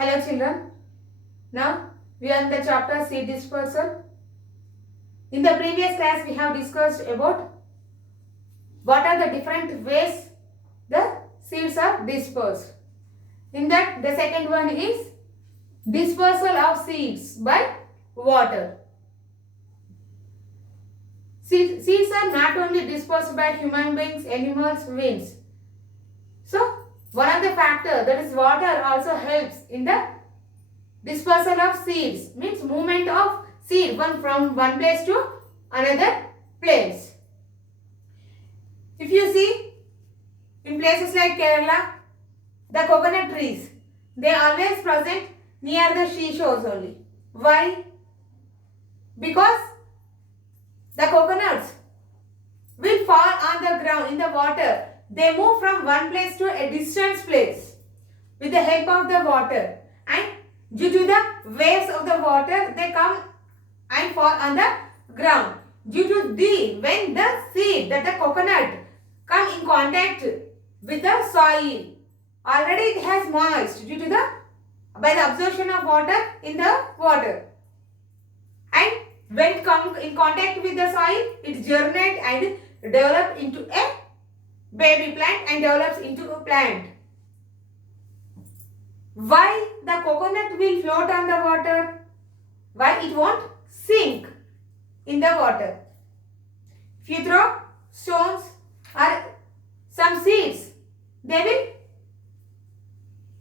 Hello children. Now we are in the chapter seed dispersal. In the previous class we have discussed about what are the different ways the seeds are dispersed. In that the second one is dispersal of seeds by water. Seeds are not only dispersed by human beings, animals, winds. So one of the factor, that is water, also helps in the dispersal of seeds, means movement of seed from one place to another place. If you see in places like Kerala, the coconut trees, they always present near the seashores only. Why? Because the coconuts will fall on the ground in the water. They move from one place to a distant place with the help of the water, and due to the waves of the water they come and fall on the ground. Due to when the seed, that the coconut, come in contact with the soil, already it has moist due to the by the absorption of water in the water, and when it comes in contact with the soil, it germinates and develops into a baby plant and develops into a plant. Why the coconut will float on the water? Why it won't sink in the water? If you throw stones or some seeds, they will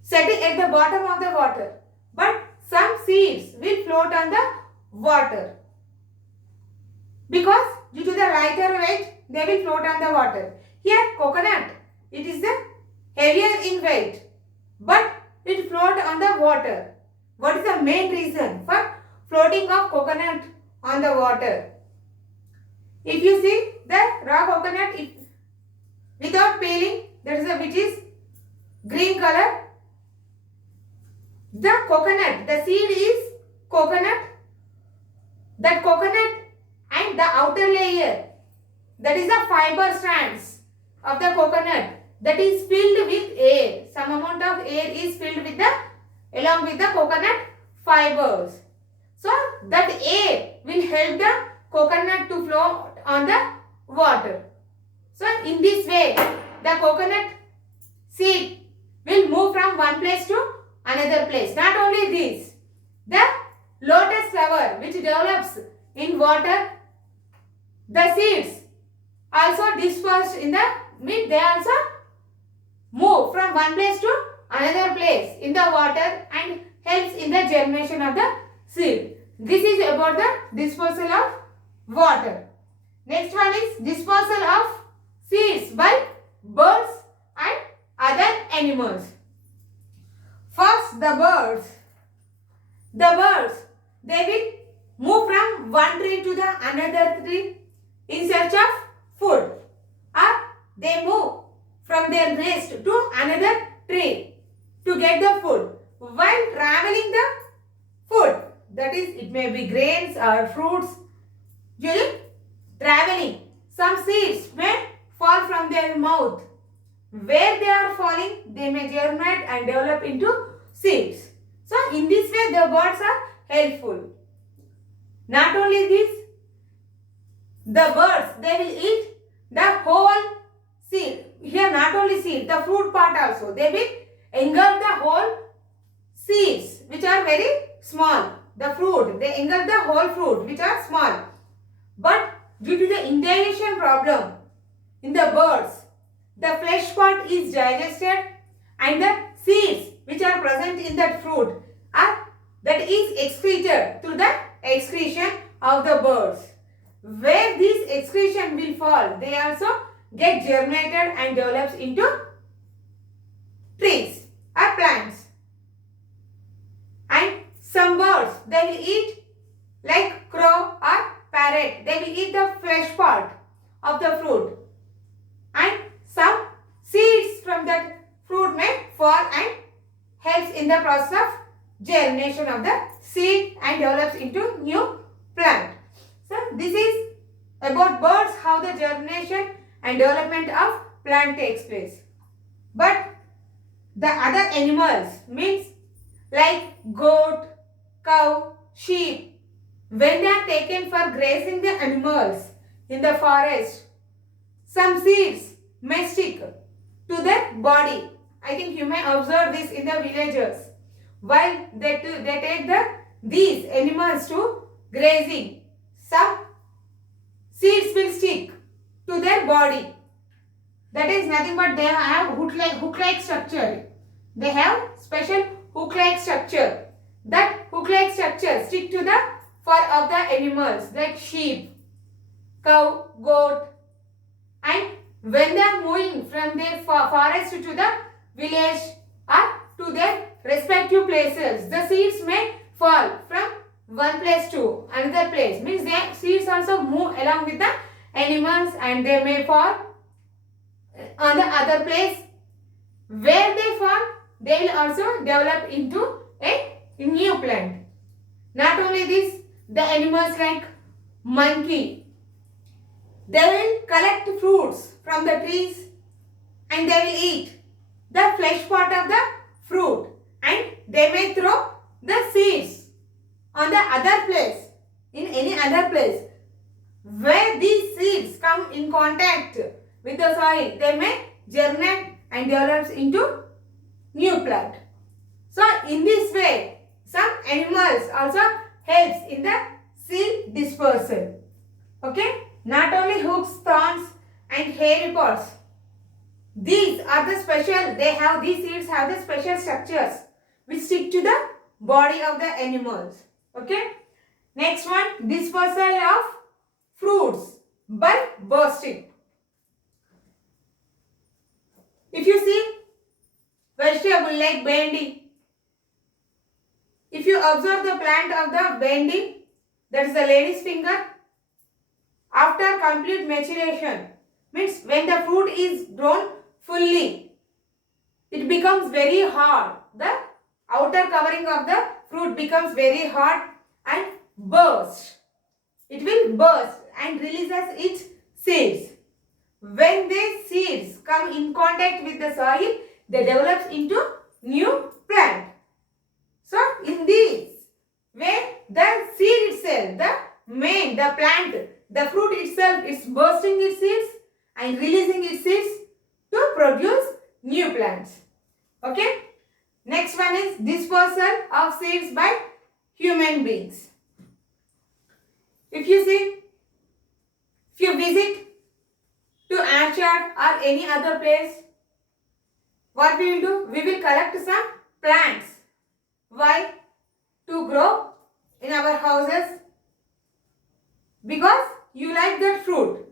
settle at the bottom of the water. But some seeds will float on the water. Because due to the lighter weight, they will float on the water. Here coconut, it is the heavier in weight, but it float on the water. What is the main reason for floating of coconut on the water? If you see the raw coconut, without peeling, that is which is green color. The coconut, the seed is coconut. That coconut and the outer layer, that is the fiber strands of the coconut, that is filled with air. Some amount of air is filled with along with the coconut fibers. So that air will help the coconut to float on the water. So in this way, the coconut seed will move from one place to another place. Not only this, the lotus flower which develops in water, the seeds also dispersed in the they also move from one place to another place in the water and helps in the germination of the seed. This is about the dispersal of water. Next one is dispersal of seeds by birds and other animals. First, the birds. The birds, they will move from one tree to the another tree in search of food, or they move from their nest to another tree to get the food. While traveling the food, that is, it may be grains or fruits, during traveling, some seeds may fall from their mouth. Where they are falling, they may germinate and develop into seeds. So in this way the birds are helpful. Not only this, the birds, they will eat the whole seed. Here not only seed, the fruit part also. They will engulf the whole seeds which are very small. The fruit, they engulf the whole fruit which are small. But due to the indigestion problem in the birds, the flesh part is digested and the seeds which are present in that fruit that is excreted through the excretion of the birds. Where this excretion will fall, they also get germinated and develops into trees or plants. And some birds, they will eat like crow or parrot. They will eat the flesh part of the fruit. And some seeds from that fruit may fall and helps in the process of germination of the seed and develops into new plant. So this is about birds, how the germination and development of plant takes place. But the other animals, means like goat, cow, sheep. When they are taken for grazing the animals in the forest, some seeds may stick to their body. I think you may observe this in the villages. While they take these animals to grazing, some seeds will stick to their body. That is nothing but they have hook-like structure. They have special hook-like structure. That hook-like structure stick to the fur of the animals like sheep, cow, goat, and when they are moving from their forest to the village or to their respective places, the seeds may fall from one place to another place. Means their seeds also move along with the animals and they may fall on the other place. Where they fall, they will also develop into a new plant. Not only this, the animals like monkey, they will collect fruits from the trees and they will eat the flesh part of the fruit and they may throw the seeds on the other place, in any other place. Where these seeds come in contact with the soil, they may germinate and develop into new plant. So in this way, some animals also helps in the seed dispersal. Okay? Not only hooks, thorns and hairy parts. These are the special, these seeds have the special structures which stick to the body of the animals. Okay? Next one, dispersal of fruits by bursting. If you see vegetable like bhendi, if you observe the plant of the bhendi, that is the lady's finger, after complete maturation, means when the fruit is grown fully, it becomes very hard. The outer covering of the fruit becomes very hard and burst. It will burst and releases its seeds. When these seeds come in contact with the soil, they develop into new plant. So in this way, the seed itself, the plant, the fruit itself is bursting its seeds and releasing its seeds to produce new plants. Okay. Next one is dispersal of seeds by human beings. If you visit to orchard or any other place, what we will do? We will collect some plants. Why? To grow in our houses. Because you like that fruit.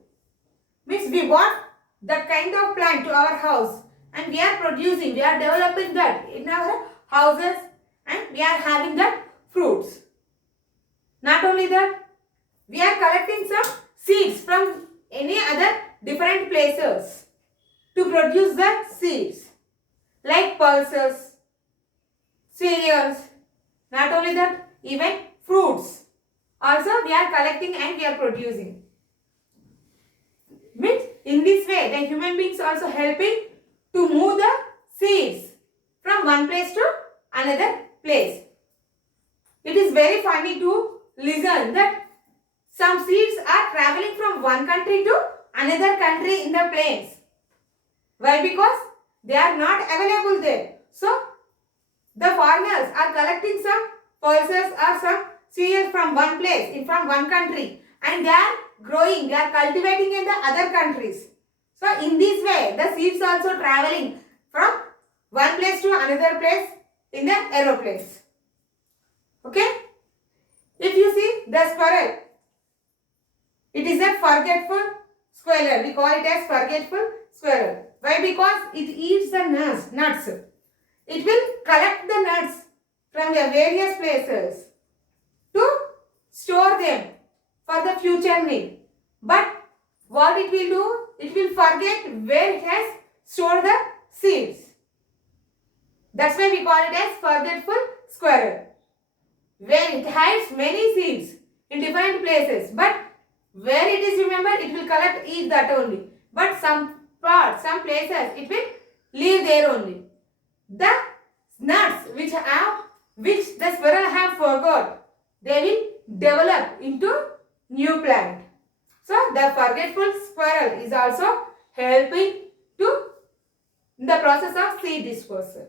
Means we bought that kind of plant to our house and we are developing that in our houses and we are having that fruits. Not only that, we are collecting some seeds from any other different places to produce the seeds like pulses, cereals. Not only that, even fruits also we are collecting and we are producing. Means in this way, the human beings also helping to move the seeds from one place to another place. It is very funny to listen that some seeds are traveling from one country to another country in the plains. Why? Because they are not available there. So, the farmers are collecting some pulses or some cereals from one place, from one country, and they are growing, they are cultivating in the other countries. So, in this way, the seeds also traveling from one place to another place in the aeroplanes. Okay? If you see the squirrel, it is a forgetful squirrel. We call it as forgetful squirrel. Why? Because it eats the nuts. It will collect the nuts from the various places to store them for the future need. But what it will do? It will forget where it has stored the seeds. That's why we call it as forgetful squirrel. Where it hides many seeds in different places. But where it is remembered, it will collect, eat that only. But some parts, some places, it will leave there only. The nuts which have which the squirrel have forgot, they will develop into new plant. So the forgetful squirrel is also helping to the process of seed dispersal.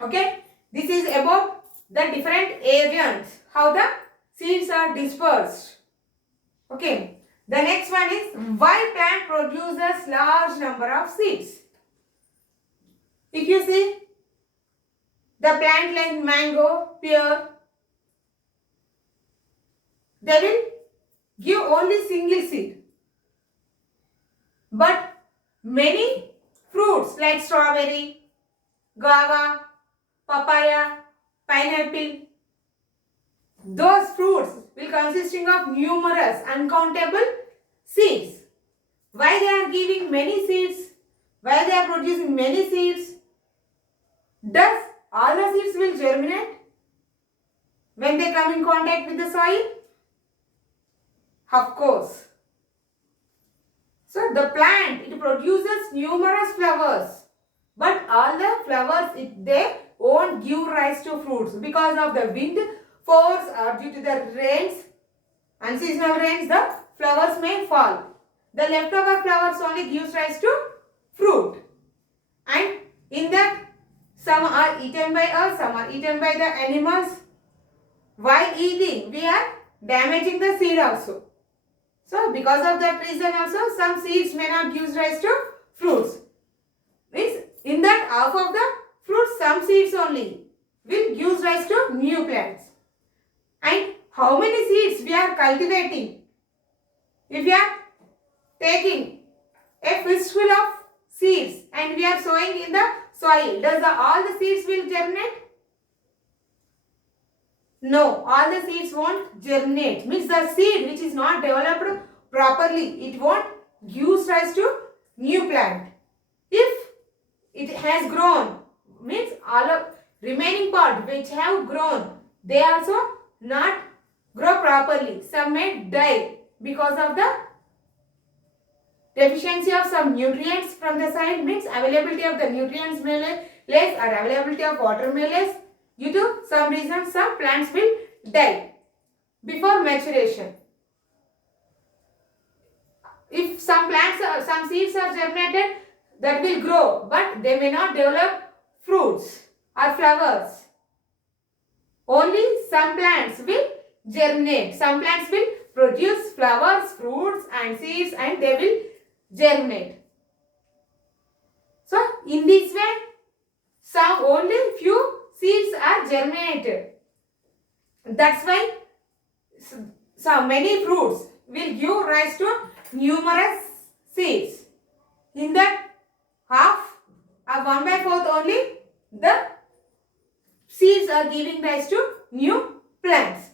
Okay, this is about the different agents, how the seeds are dispersed. Okay, the next one is why plant produces large number of seeds. If you see the plant like mango, pear, they will give only single seed. But many fruits like strawberry, guava, papaya, pineapple, those fruits will consisting of numerous uncountable seeds. Why they are giving many seeds? Why they are producing many seeds? Does all the seeds will germinate when they come in contact with the soil? Of course. So the plant, it produces numerous flowers, but all the flowers, they won't give rise to fruits because of the wind force or due to the rains, unseasonal rains, the flowers may fall. The leftover flowers only gives rise to fruit, and in that some are eaten by us, some are eaten by the animals. While eating, we are damaging the seed also. So because of that reason also, some seeds may not give rise to fruits. Means in that half of the fruits, some seeds only will give rise to new plants. And how many seeds we are cultivating? If we are taking a fistful of seeds and we are sowing in the soil, does all the seeds will germinate? No, all the seeds won't germinate. Means the seed which is not developed properly, it won't give rise to new plant. If it has grown, means all of remaining part which have grown, they also not grow properly. Some may die because of the deficiency of some nutrients from the soil, means availability of the nutrients may less or availability of water may less. Due to some reason, some plants will die before maturation. If some plants, some seeds are germinated, that will grow, but they may not develop fruits or flowers. Only some plants will germinate. Some plants will produce flowers, fruits and seeds, and they will germinate. So in this way, some only few seeds are germinated. That's why so many fruits will give rise to numerous seeds. In that half or 1/4 only, the seeds are giving rise to new plants.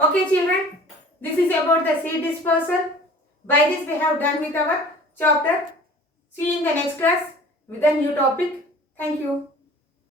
Okay children, this is about the seed dispersal. By this we have done with our chapter. See you in the next class with a new topic. Thank you.